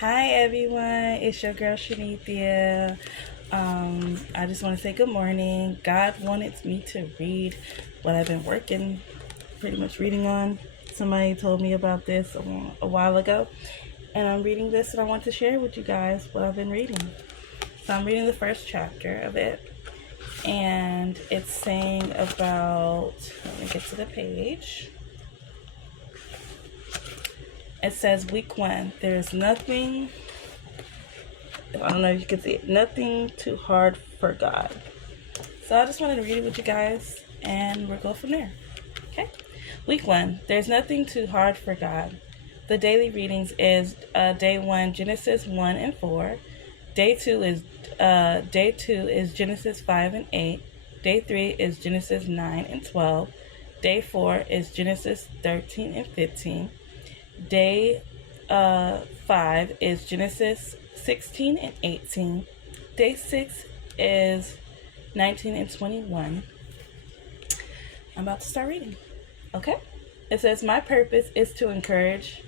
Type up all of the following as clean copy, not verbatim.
Hi everyone, it's your girl Shanithia. I just want to say good morning. God wanted me to read what I've been working, pretty much reading on. Somebody told me about this a while ago, and I'm reading this and I want to share with you guys what I've been reading. So I'm reading the first chapter of it, and it's saying about, let me get to the page. It says week 1, there's nothing, I don't know if you can see it, nothing too hard for God. So I just wanted to read it with you guys and we'll go from there. Okay. Week 1, there's nothing too hard for God. The daily readings is day 1, Genesis 1 and 4. Day 2 is Genesis 5 and 8. Day 3 is Genesis 9 and 12. Day 4 is Genesis 13 and 15. Day 5 is Genesis 16 and 18. Day 6 is 19 and 21. I'm about to start reading. Okay? It says, my purpose is to encourage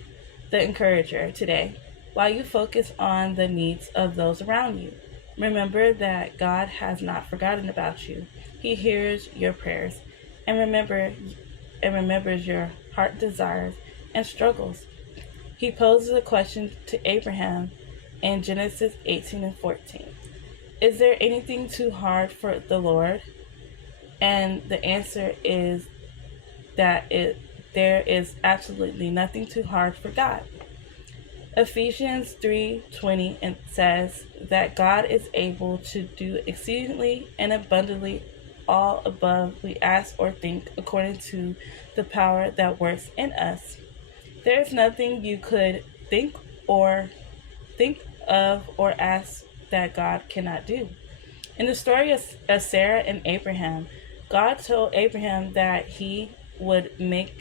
the encourager today while you focus on the needs of those around you. Remember that God has not forgotten about you. He hears your prayers and remembers your heart desires and struggles. He poses a question to Abraham in Genesis 18 and 14. Is there anything too hard for the Lord? And the answer is that there is absolutely nothing too hard for God. Ephesians 3:20 says that God is able to do exceedingly and abundantly all above we ask or think according to the power that works in us. There is nothing you could think of or ask that God cannot do. In the story of Sarah and Abraham, God told Abraham that he would make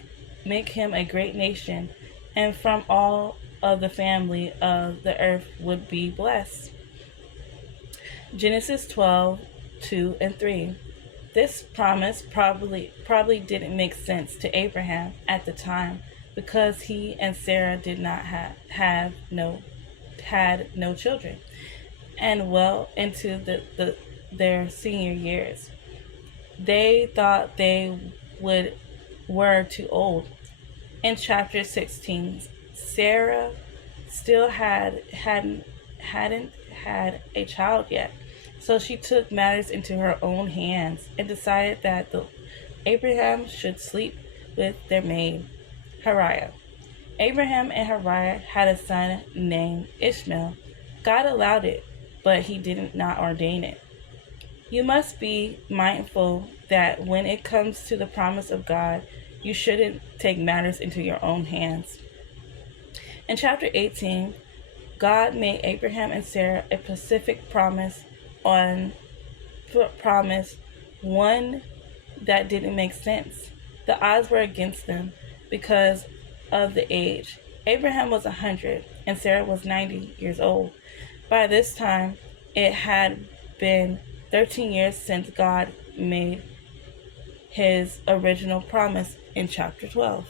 him a great nation, and from all of the family of the earth would be blessed. Genesis 12:2 and 3. This promise probably didn't make sense to Abraham at the time because he and Sarah did not had no children, and well into their senior years. They thought they were too old. In chapter 16, Sarah still hadn't had a child yet, so she took matters into her own hands and decided that Abraham should sleep with their maid, Hariah. Abraham and Hariah had a son named Ishmael. God allowed it, but he did not ordain it. You must be mindful that when it comes to the promise of God, you shouldn't take matters into your own hands. In chapter 18, God made Abraham and Sarah a specific promise, one that didn't make sense. The odds were against them because of the age. Abraham was 100 and Sarah was 90 years old. By this time, it had been 13 years since God made his original promise in chapter 12.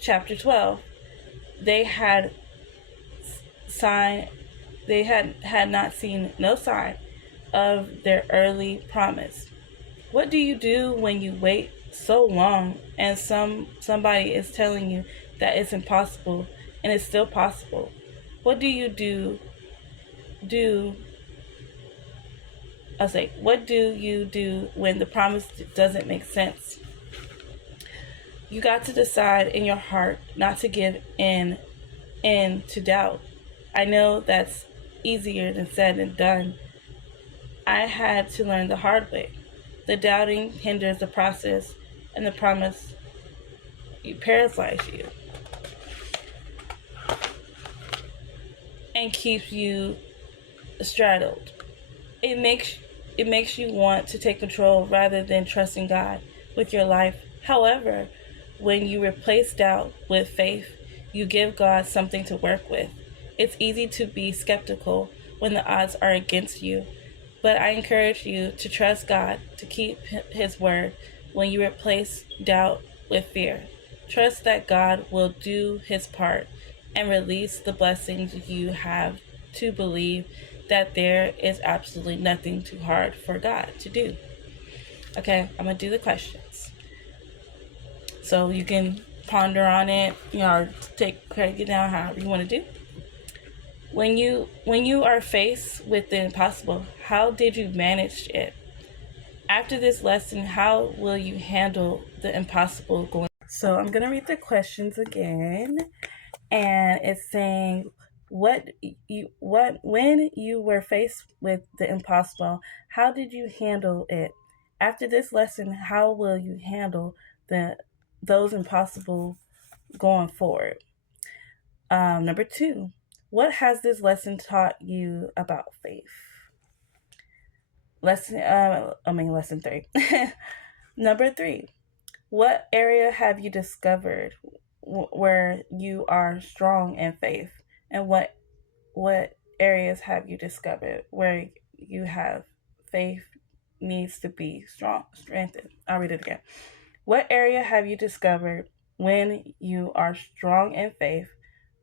Chapter 12, they had not seen no sign of their early promise. What do you do when you wait so long and somebody is telling you that it's impossible and it's still possible? What do you do when the promise doesn't make sense? You got to decide in your heart not to give in to doubt. I know that's easier than said and done. I had to learn the hard way. The doubting hinders the process, and the promise paralyzes you and keeps you straddled. It makes you want to take control rather than trusting God with your life. However, when you replace doubt with faith, you give God something to work with. It's easy to be skeptical when the odds are against you, but I encourage you to trust God, to keep his word when you replace doubt with fear. Trust that God will do his part and release the blessings. You have to believe that there is absolutely nothing too hard for God to do. Okay, I'm going to do the questions. So you can ponder on it, or break it down however you want to do. When you are faced with the impossible, how did you manage it? After this lesson, how will you handle the impossible going? So I'm gonna read the questions again, and it's saying, when you were faced with the impossible, how did you handle it? After this lesson, how will you handle those impossible going forward? Number 2, what has this lesson taught you about faith? Lesson 3. Number 3, what area have you discovered where you are strong in faith, and what areas have you discovered where you have faith needs to be strengthened? I'll read it again. What area have you discovered when you are strong in faith?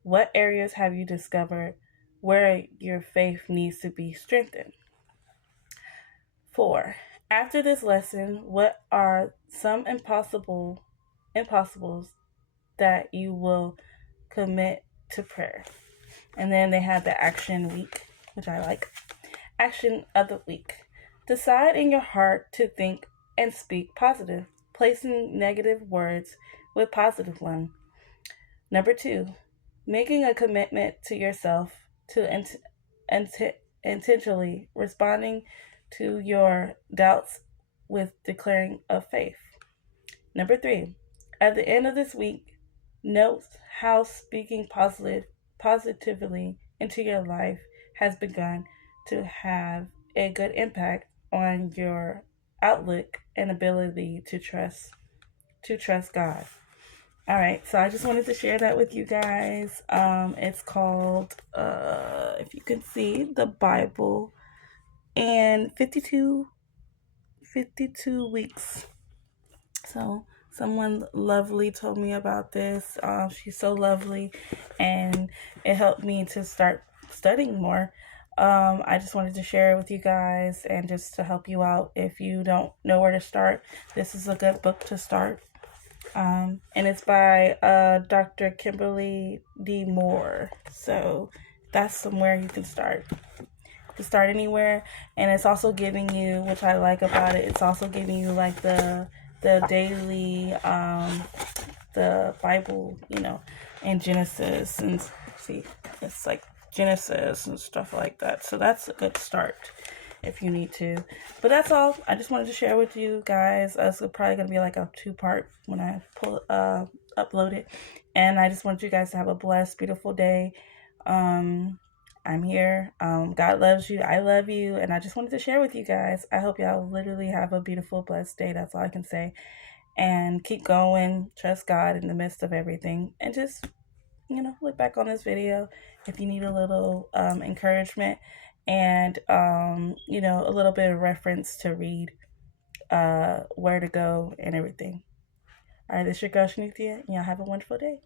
What areas have you discovered where your faith needs to be strengthened? 4. After this lesson, what are some impossibles that you will commit to prayer? And then they have the action week, which I like. Action of the week. Decide in your heart to think and speak positive, placing negative words with positive ones. Number 2, making a commitment to yourself to intentionally responding to your doubts with declaring of faith. Number 3, at the end of this week, note how speaking positively into your life has begun to have a good impact on your outlook and ability to trust God. All right, so I just wanted to share that with you guys. It's called, if you can see, the Bible and 52 weeks. So someone lovely told me about this. She's so lovely, and it helped me to start studying more. I just wanted to share it with you guys and just to help you out. If you don't know where to start, this is a good book to start. And it's by Dr. Kimberly D. Moore. So that's somewhere you can start. You can start anywhere. And it's also giving you, which I like about it, it's also giving you like the daily, the Bible, in Genesis. And see, it's like Genesis and stuff like that. So that's a good start if you need to. But that's all. I just wanted to share with you guys. It's probably going to be like a 2-part when I upload it. And I just want you guys to have a blessed, beautiful day. I'm here. God loves you. I love you. And I just wanted to share with you guys. I hope y'all literally have a beautiful, blessed day. That's all I can say. And keep going. Trust God in the midst of everything. And just, look back on this video if you need a little encouragement and, a little bit of reference to read, where to go and everything. All right, this is your girl, Shanithia, and y'all have a wonderful day.